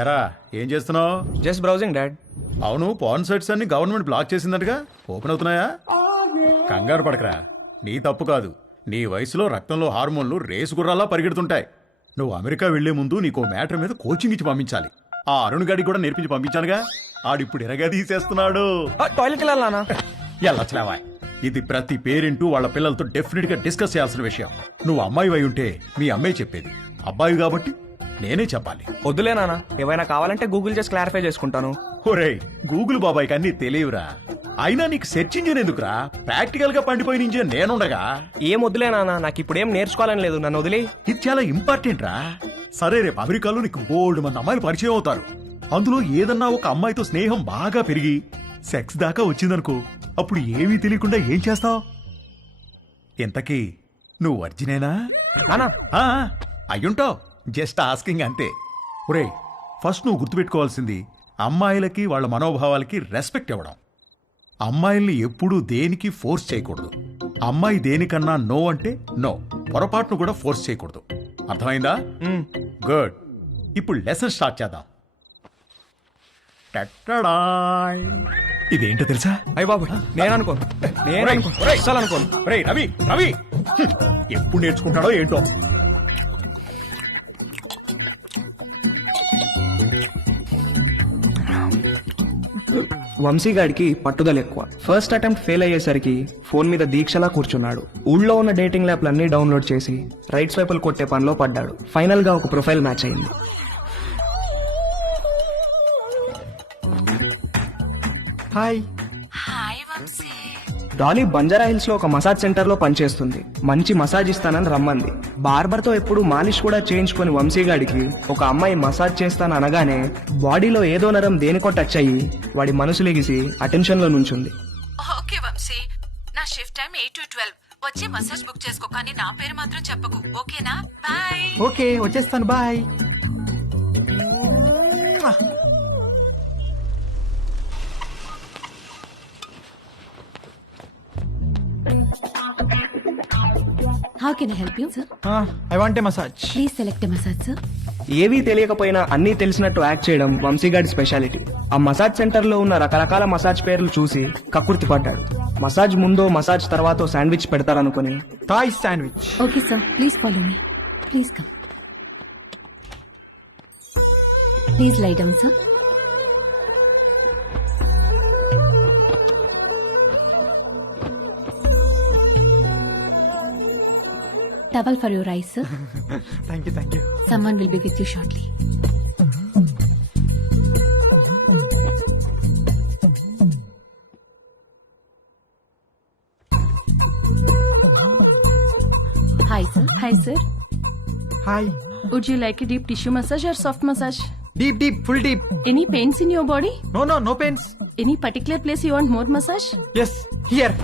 ఎరా ఏం చేస్తున్నావు? Just browsing dad. అవును, పాన్ సైట్స్ అన్ని గవర్నమెంట్ బ్లాక్ చేసిందటగా, ఓపెన్ అవుతున్నాయా? కంగారు పడకరా, నీ తప్పు కాదు. నీ వయసులో రక్తంలో హార్మోన్లు రేసు గుర్రాలా పరిగెడుతుంటాయి. నువ్వు అమెరికా వెళ్లే ముందు నీకో మ్యాటర్ మీద కోచింగ్ ఇచ్చి పంపించాలి. ఆ అరుణ్ గాడికి కూడా నేర్పించి పంపించానుగా, ఆడిప్పుడు ఎరగా తీసేస్తున్నాడు. టాయిలెట్కి వెళ్ళాలనా? ఎల్లచ్చలేవా, ఇది ప్రతి పేరెంట్ వాళ్ళ పిల్లలతో డెఫినెట్ గా డిస్కస్ చేయాల్సిన విషయం. నువ్వు అమ్మాయి అయి ఉంటే మీ అమ్మాయి చెప్పేది, అబ్బాయి కాబట్టి నేనే చెప్పాలి. వద్దులే నాన్న, ఏమైనా కావాలంటే గూగుల్ చేసి క్లారిఫై చేసుకుంటాను. ఒరేయ్, గూగుల్ బాబాయ్కి అన్ని తెలియవురా. అయినా నీకు సెర్చ్ ఇంజిన్ ఎందుకురా? ప్రాక్టికల్ గా పండిపోయిన ఇంజిన్ నేనుండగా. ఏం వద్దులే నాన్న, నాకు ఇప్పుడు ఏం నేర్చుకోవాలని లేదు, నన్ను వదిలే. ఇది చాలా ఇంపార్టెంట్ రా. సరే, రేపు అమెరికాలో నీకు బోల్డ్ మంది అమ్మాయిలు పరిచయం అవుతారు. అందులో ఏదన్నా ఒక అమ్మాయితో స్నేహం బాగా పెరిగి సెక్స్ దాకా వచ్చిందనుకో, అప్పుడు ఏమీ తెలియకుండా ఏం చేస్తావు? ఇంతకీ నువ్వు వర్జినేనా? నానా అయ్యుంటావు, జస్ట్ ఆస్కింగ్ అంతే. ఒరే, ఫస్ట్ నువ్వు గుర్తుపెట్టుకోవాల్సింది అమ్మాయిలకి వాళ్ళ మనోభావాలకి రెస్పెక్ట్ ఇవ్వడం. అమ్మాయిల్ని ఎప్పుడూ దేనికి ఫోర్స్ చేయకూడదు. అమ్మాయి దేనికన్నా నో అంటే నో, పొరపాటును కూడా ఫోర్స్ చేయకూడదు. అర్థమైందా? గుడ్. ఇప్పుడు లెసన్ స్టార్ట్ చేద్దాం. టట్టడాయ్. ఇదేంటో తెలుసా? అయ్య బాబు, నేను అనుకోను. అస్సలు అనుకోను. ఒరేయ్ రవి, రవి ఎప్పుడు నేర్చుకుంటాడో ఏంటో. వంశీగాడికి పట్టుదల ఎక్కువ. ఫస్ట్ అటెంప్ట్ ఫెయిల్ అయ్యేసరికి ఫోన్ మీద దీక్షలా కూర్చున్నాడు. ఊళ్ళో ఉన్న డేటింగ్ యాప్లన్నీ డౌన్లోడ్ చేసి రైట్ స్వైపులు కొట్టే పనిలో పడ్డాడు. ఫైనల్ గా ఒక ప్రొఫైల్ మ్యాచ్ అయింది. హాయ్. డాలీ బంజారా హిల్స్ లో ఒక మసాజ్ సెంటర్ లో పనిచేస్తుంది. మంచి మసాజ్ ఇస్తానని రమ్మంది. బార్బర్ తో ఎప్పుడు మాలిష్ కూడా చేయించుకుని వంశీగాడికి ఒక అమ్మాయి మసాజ్ చేస్తాను అనగానే బాడీలో ఏదో నరం దేనికో టచ్ అయ్యి వాడి మనసు లెగిసి అటెన్షన్ లో నుంచుంది. ఓకే వంశీ, నా షిఫ్ట్ టైం 8 to 12. వచ్చి మసాజ్ బుక్ చేసుకో, కానీ నా పేరు మాత్రం చెప్పకు, ఓకేనా? బాయ్. ఓకే, వచ్చేస్తాను, bye. How can I help you, sir? I want a massage. Please select a massage, sir. ఏవీ తెలియకపోయినా అన్నీ తెలిసినట్టు యాక్ట్ చేయడం వంశీగాడి స్పెషాలిటీ. ఆ మసాజ్ సెంటర్ లో ఉన్న రకరకాల మసాజ్ పేర్లు చూసి కక్కుర్తి పడ్డాడు. మసాజ్ ముందో మసాజ్ తర్వాతో శాండ్విచ్ పెడతారనుకుని Thai sandwich. Okay, sir. Please follow me. Please come. Please lie down, sir. Towel for your eyes, sir. Thank you, thank you. Someone will be with you shortly. Hi, sir. Hi, sir. Hi. Would you like a deep tissue massage or soft massage? Deep deep, full deep. Any pains in your body? No no, no pains. Any particular place you want more massage? Yes, here.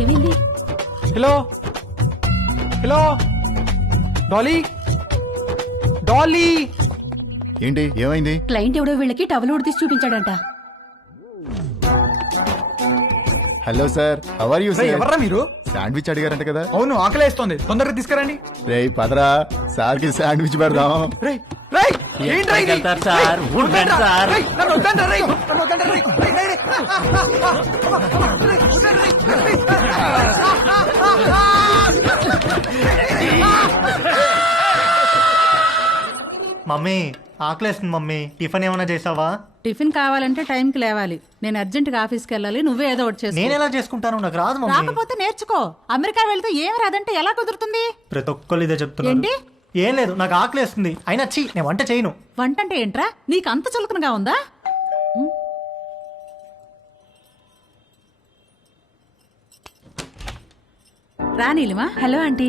ఏమైంది? Hello hello, Dolly Dolly. ఏంటి, ఏమైంది? Client ఎవడో వీళ్ళకి towel ఉడితీసి చూపించాడంట. Hello sir, how are you sir? ఎవర్రా మీరు? Sandwich అడిగారంట కదా? అవును, ఆకలేస్తోంది, తొందరగా తీసుకురండి. రేయ్ పదరా, సార్ కి శాండ్విచ్ పెడదాం. రేయ్ రేయ్, ఏంట్రా ఇది? రేయ్, నన్ను వద్దండ్రా, రేయ్, నన్ను వద్దండ్రా, రేయ్, రేయ్, రేయ్, రేయ్. మమ్మీ ఆకలేస్తుంది మమ్మీ, టిఫిన్ ఏమైనా చేసావా? టిఫిన్ కావాలంటే టైంకి లేవాలి. నేను అర్జెంట్గా ఆఫీస్కి వెళ్ళాలి, నువ్వే ఏదో ఒకటి చేసుకో. నేను ఎలా చేసుకుంటాను, నాకు రాదు మమ్మీ. రాకపోతే నేర్చుకో. అమెరికా వెళ్తే ఏం రాదంటే ఎలా కుదురుతుంది? ప్రతి ఒక్కళ్ళు ఇదే చెప్తున్నారు. ఏంటి? ఏం లేదు, నాకు ఆకలేస్తుంది. అయినా నేను వంట చేయను. వంట అంటే ఏంట్రా? నీకు అంత చులకనగా ఉందా? రా Neelima. Hello aunty,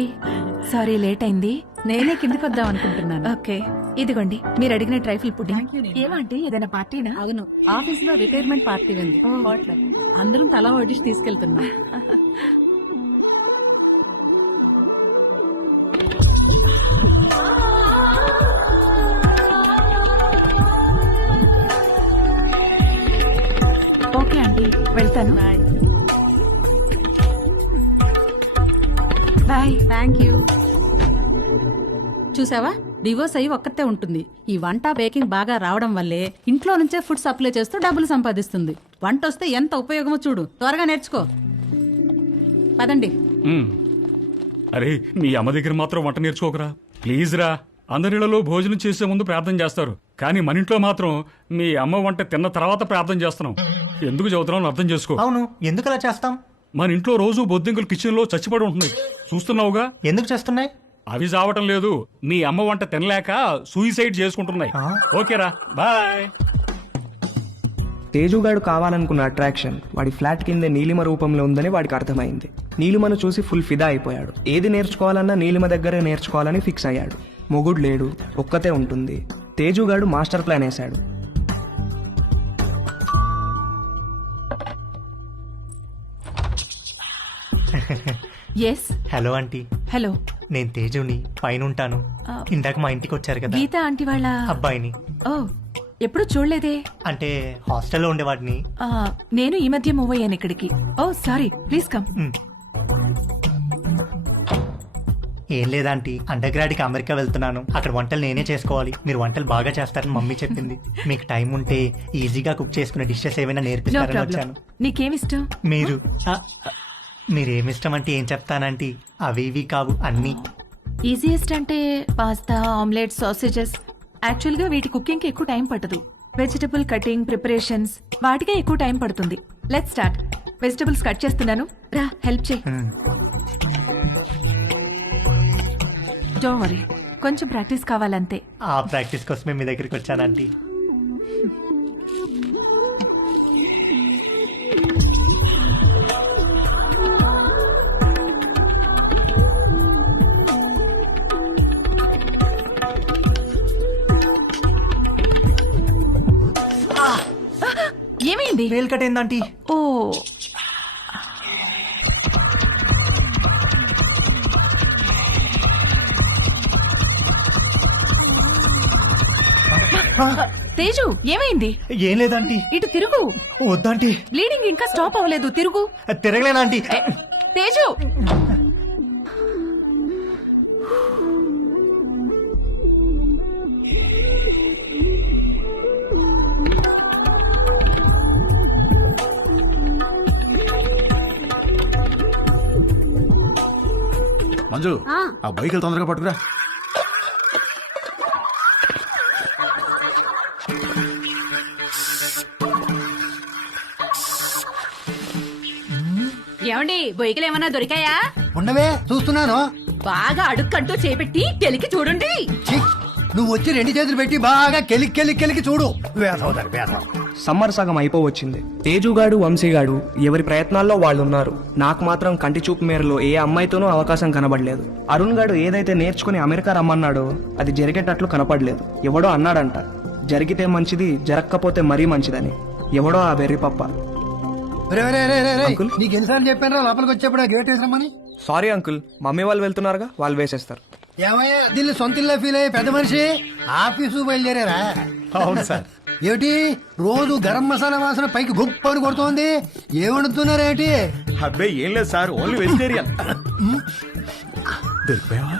sorry late అయింది. నేనే కిందికి వద్దాం అనుకుంటున్నాను. ఓకే, ఇదిగోండి మీరు అడిగిన ట్రైఫుల్ పుడ్డింగ్. ఏమంటే ఏదైనా పార్టీనా? అవును, ఆఫీస్ లో రిటైర్మెంట్ పార్టీ ఉంది. అందరం తల వడ్డిసి తీసుకెళ్తున్నాం. ఓకే అండి, వెళ్తాను. బాయ్. Thank you. చూసావా, డివోర్స్ అయ్యి ఒక్కతే ఉంటుంది. ఈ వంట బేకింగ్ బాగా రావడం వల్లే ఇంట్లో నుంచే ఫుడ్ సప్లై చేస్తూ డబ్బులు సంపాదిస్తుంది. వంట వస్తే ఎంత ఉపయోగమో చూడు. త్వరగా నేర్చుకో. పదండి. అరే మీ అమ్మ దగ్గర మాత్రం వంట నేర్చుకోకరా ప్లీజ్ రా. అందరిలో భోజనం చేసే ముందు ప్రార్థన చేస్తారు, కానీ మన ఇంట్లో మాత్రం మీ అమ్మ వంట తిన్న తర్వాత ప్రార్థన చేస్తున్నాం. ఎందుకు చదువుతున్నాం అర్థం చేసుకో. అవును, ఎందుకు అలా చేస్తాం? మన ఇంట్లో రోజు బొద్దింకలు కిచెన్ లో చచ్చిపడి ఉంటుంది, చూస్తున్నావుగా. ఎందుకు చేస్తున్నాయి? అవి చావటం లేదు, మీ అమ్మ వంట తినలేక సూయిసైడ్ చేసుకుంటున్నాయి. ఓకేరా, బాయ్. తేజుగాడు కావాలనుకున్న అట్రాక్షన్ వాడి ఫ్లాట్ కిందే నీలిమ రూపంలో ఉందని వాడికి అర్థమైంది. నీలిమను చూసి ఫుల్ ఫిదా అయిపోయాడు. ఏది నేర్చుకోవాలన్నా నీలిమ దగ్గరే నేర్చుకోవాలని ఫిక్స్ అయ్యాడు. మొగుడు లేడు, ఒక్కతే ఉంటుంది. తేజుగాడు మాస్టర్ ప్లాన్ వేశాడు. ఎస్. Hello aunty, hello. నేను తేజుని, పైన ఉంటాను. ఇందాక మా ఇంటికి వచ్చారు కదా గీత ఆంటీ వాళ్ళ అబ్బాయిని. ఓ, ఎప్పుడు చూడలేదే. అంటే హాస్టల్లో ఉండేవాడిని. ఆ, నేను ఈ మధ్య మూవ్ అయ్యాను ఇక్కడికి. ఓ సారీ, ప్లీజ్ కమ్. ఏం లేదాంటీ, అండర్ గ్రాడ్ కి అమెరికా వెళ్తున్నాను. అక్కడ వంటలు నేనే చేసుకోవాలి. మీరు వంటలు బాగా చేస్తారని మమ్మీ చెప్పింది. మీకు టైం ఉంటే ఈజీగా కుక్ చేసుకునే డిషెస్ ఏమైనా నో నేర్పిస్తారని ప్రాబ్లం. వచ్చాను. నీకేమిష్టం? మీరు మీరేమిష్టం అంటే ఏం చెప్తానంటీ, అవి ఇవి కావు అన్నీ. ఈజియెస్ట్ అంటే పాస్తా, ఆమ్లెట్, సాసేజెస్. యాక్చువల్గా వీటి కుకింగ్కి ఎక్కువ టైం పట్టదు. వెజిటబుల్ కటింగ్, ప్రిపరేషన్స్ వాటికే ఎక్కువ టైం పడుతుంది. Let's start. వెజిటబుల్స్ కట్ చేస్తున్నాను, రా హెల్ప్ చేయి. డోంట్ వరీ, కొంచెం ప్రాక్టీస్ కావాలంతే. ఆ ప్రాక్టీస్ కోసమే మీ దగ్గరికి వచ్చానంటీ. ఏమైంది? వేలు కట్టేందంటీ. ఓ, తేజు ఏమైంది? ఏం లేదంటీ. ఇటు తిరుగు. వద్దంటీ. బ్లీడింగ్ ఇంకా స్టాప్ అవ్వలేదు, తిరుగు. తిరగలేనంటీ. తేజు, మంజు, ఆ బైకులు తొందరగా పట్టుకురా. ఏమండి బొయ్యకలు ఏమన్నా దొరికాయా? ఉండవే, చూస్తున్నాను. బాగా అడుక్కంటూ చేపెట్టి తెలికి చూడండి. ఛీ, నువ్వు వచ్చి రెండు చేతులు పెట్టి బాగా కెలికి చూడు. వేసవుతారు వేసవు. సమ్మర్ సగం అయిపోవచ్చింది. తేజుగాడు, వంశీగాడు ఎవరి ప్రయత్నాల్లో వాళ్ళు ఉన్నారు. నాకు మాత్రం కంటి చూపు మేరలో ఏ అమ్మాయితోనూ అవకాశం కనబడలేదు. అరుణ్ గాడు ఏదైతే నేర్చుకుని అమెరికా రమ్మన్నాడో అది జరిగేటట్లు కనపడలేదు. ఎవడో అన్నాడంట, జరిగితే మంచిది, జరగకపోతే మరీ మంచిదని. ఎవడో ఆ వెర్రి పప్ప. అంకుల్? నీకు ఎన్నిసార్లు చెప్పాను లోపలికి వచ్చేప్పుడు గేట్ వేసామని. సారీ అంకుల్, మమ్మీ వాళ్ళు వెళ్తున్నారుగా, వాళ్ళు వేసేస్తారు. ఏమయ్యా, దీన్ని సొంత ఇల్లు ఫీల్ అయ్యే పెద్ద మనిషి ఆఫీసు బయలుదేరారా? అవును సార్. ఏమిటి రోజు గరం మసాలా వాసన పైకి గొప్పని కొడుతోంది? ఏమడుతున్నారేంటి? అబ్బాయి ఏం లేదు సార్, ఓన్లీ వెజిటేరియన్. దొరికిపోయావా?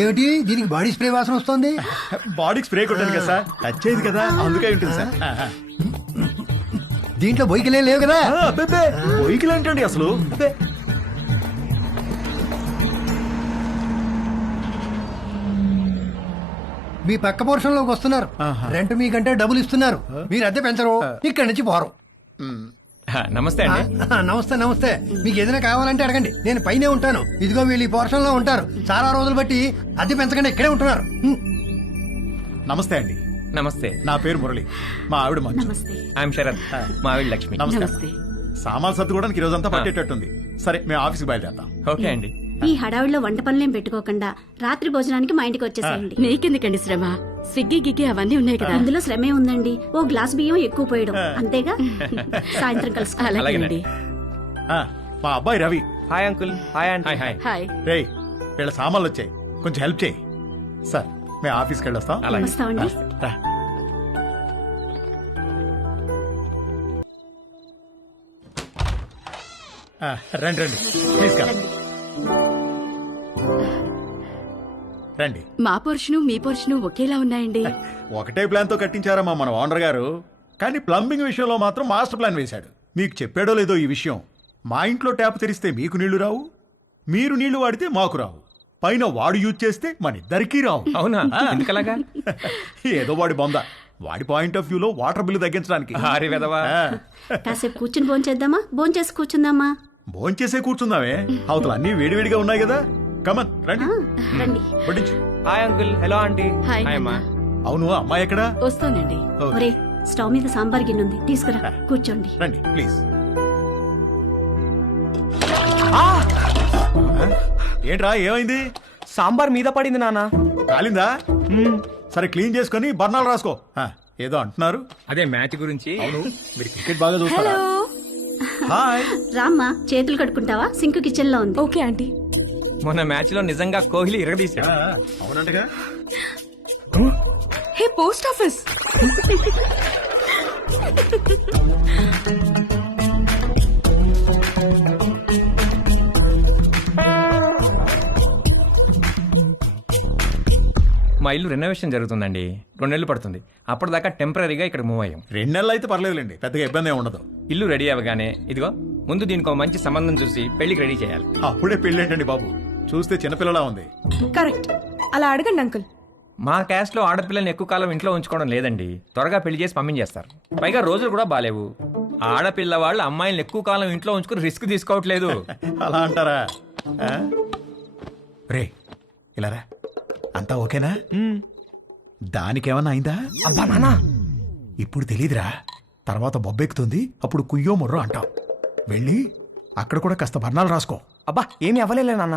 ఏమిటి దీనికి బాడీ స్ప్రే వాసన వస్తుంది? బాడీకి స్ప్రే కొట్టాను కదా సార్, టచ్ అయ్యింది కదా, అందుకే ఉంటుంది సార్. దీంట్లో బొయ్యికలే లేవు కదా? బొయ్యికలు ఏంటండి అసలు? మీ పక్క పోర్షన్ లోకి వస్తున్నారు. రెంట్ మీకంటే డబ్బులు ఇస్తున్నారు. మీరు అద్దె పెంచరు, ఇక్కడి నుంచి పోరు. నమస్తే అండి. నమస్తే నమస్తే. మీకు ఏదైనా కావాలంటే అడగండి, నేను పైనే ఉంటాను. ఇదిగో వీళ్ళు ఈ పోర్షన్ లో ఉంటారు. చాలా రోజులు బట్టి అద్దె పెంచకుండా ఇక్కడే ఉంటున్నారు. నమస్తే అండి. నమస్తే. నా పేరు మురళి, మా ఆవిడ మంజు. ఐఎమ్ శరత్, మా ఆవిడ లక్ష్మి. నమస్తే. సామాన్లు సర్దుకోవడానికి ఈ రోజంతా పట్టేటట్టుంది. సరే, మేము ఆఫీస్కి బయలుదేరుతాం. ఓకే అండి. ఈ హడావిడిలో వంట పనులేం పెట్టుకోకుండా రాత్రి భోజనానికి మా ఇంటికి వచ్చేసేయండి. నీకెందుకండి శ్రమ? స్విగ్గీ గిగ్గి అవన్నీ ఉన్నాయి కదా. అందులో శ్రమే ఉందండి. ఓ గ్లాస్ బియ్యం ఎక్కువ పోయడం అంతేగా. సాయంత్రం కలుసు. అలాగేనండి. మా అబ్బాయి Ravi. Hi uncle. Hi aunty. Hi hi. Hi. రేయ్, వీళ్ళ సామాన్లు వచ్చాయి, కొంచెం హెల్ప్ చేయి. సార్, మేము ఆఫీస్కి వెళ్ళొస్తాం. వస్తామండి. రా. రండి రండి ప్లీజ్ కమ్ రండి. మా పోర్షను మీ పోర్షను ఒకేలా ఉన్నాయండి. ఒకటే ప్లాన్ తో కట్టించారమ్మా మన ఓనర్ గారు, కానీ ప్లంబింగ్ విషయంలో మాత్రం మాస్టర్ ప్లాన్ వేశాడు. మీకు చెప్పాడో లేదో ఈ విషయం, మా ఇంట్లో ట్యాప్ తెరిస్తే మీకు నీళ్లు రావు, మీరు నీళ్లు వాడితే మాకు రావు, పైన వాడు యూజ్ చేస్తే మన ఇద్దరికీ రావు. అవునా ఎందుకలాగా? ఏదో వాడి బొంద, వాడి పాయింట్ ఆఫ్ వ్యూలో వాటర్ బిల్లు తగ్గించడానికి. హారి వెదవా. కాసేపు కూర్చుని భోంచేద్దామా? భోంచేసి కూర్చుందామా? భోంచేసే కూర్చుందామే, అవతల అన్నీ వేడివేడిగా ఉన్నాయి కదా. కమన్ రండి, రండి. వడ్డించు. Hi uncle. Hello aunty. Hi అమ్మా. అవును, అమ్మాయి ఎక్కడా? వస్తానండి. ఓకే. ఒరే స్టవ్ మీద సాంబార్ గిన్నె ఉంది, తీసుకురా. కూర్చోండి. రండి ప్లీజ్. ఏంట్రా ఏమైంది? సాంబార్ మీద పడింది నాన్న. కాలిందా? సరే క్లీన్ చేసుకొని బర్ణాలు రాసుకో. ఏదో అంటున్నారు. అదే మ్యాచ్ గురించి. అవును, మీరు క్రికెట్ బాగా చూస్తారా? హాయ్. రామ్మా, చేతులు కడుక్కుంటావా? సింక్ కిచెన్ లో ఉంది. Okay aunty. మొన్న మ్యాచ్ లో నిజంగా కోహ్లీ ఇరగదీశాడు. అవునంటగా. Hey post office. మా ఇల్లు రెనోవేషన్ జరుగుతుందండి. 2 నెలలు పడుతుంది. అప్పటిదాకా టెంపరీగా ఇక్కడ మూవ్ అయ్యాం. 2 నెలలు అయితే పర్లేదులేండి, పెద్దగా ఇబ్బంది ఏమి ఉండదు. ఇల్లు రెడీ అవ్వగానే ఇదిగో ముందు దీనికి ఒక మంచి సంబంధం చూసి పెళ్లికి రెడీ చేయాలి. అప్పుడే పెళ్ళేంటండి బాబు, చూస్తే చిన్నపిల్లలా ఉంది. కరెక్ట్, అలా అడగండి అంకుల్. మా క్యాస్ట్ లో ఆడపిల్లల్ని ఎక్కువ కాలం ఇంట్లో ఉంచుకోవడం లేదండి. త్వరగా పెళ్లి చేసి పంపించేస్తారు. పైగా రోజులు కూడా బాలేవు. ఆడపిల్ల వాళ్ళు అమ్మాయిలను ఎక్కువ కాలం ఇంట్లో ఉంచుకుని రిస్క్ తీసుకోవట్లేదు. అలా అంటారా? రే ఇలా రా, అంతా ఓకేనా? దానికేమన్నా అయిందా? అబ్బా నానా, ఇప్పుడు తెలీదురా, తర్వాత బొబ్బెక్కుతుంది, అప్పుడు కుయ్యో మొర్రో అంటాం. వెళ్ళి అక్కడ కూడా కాస్త బర్ణాలు రాసుకో. అబ్బా ఏమీ అవ్వలేలే నాన్న.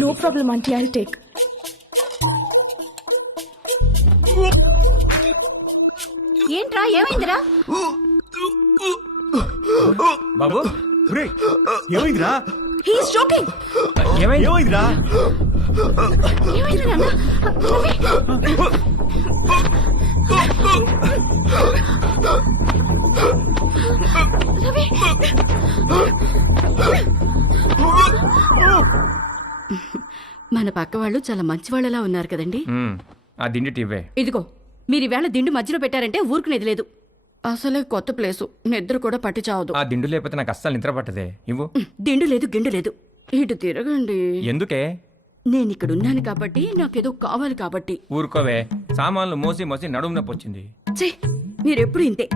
No problem aunty, I take. ఏంట్రా ఏమైందిరా? బాబు రే ఏమైందిరా? He's joking. ఏమైంది? ఏమైందిరా? ఏమైంది నాన్న? రవి! మన పక్క వాళ్ళు చాలా మంచి వాళ్ళలా ఉన్నారు కదండి. ఆ దిండి టీవే. ఇదిగో మీరు ఈవేళ దిండు మధ్యలో పెట్టారంటే ఊరుకునేది లేదు. అసలే కొత్త ప్లేసు, నిద్ర కూడా పట్టి చావదు. ఆ దిండు లేకపోతే నాకు అస్సలు నిద్ర పట్టదే. ఇవ్వు. దిండు లేదు గిండు లేదు. ఇటు తిరగండి. ఎందుకే? నేను ఇక్కడ ఉన్నాను కాబట్టి, నాకేదో కావాలి కాబట్టి. ఊరుకోవే, సామాన్లు మోసి మోసి నడుము నొప్పి వచ్చింది. ఛే, మీరెప్పుడు ఇంతే.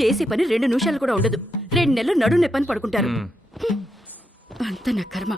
చేసే పని 2 నిమిషాలు కూడా ఉండదు. 2 నెలలు నడు నెప్పని పడుకుంటారు. అంత నా కర్మ.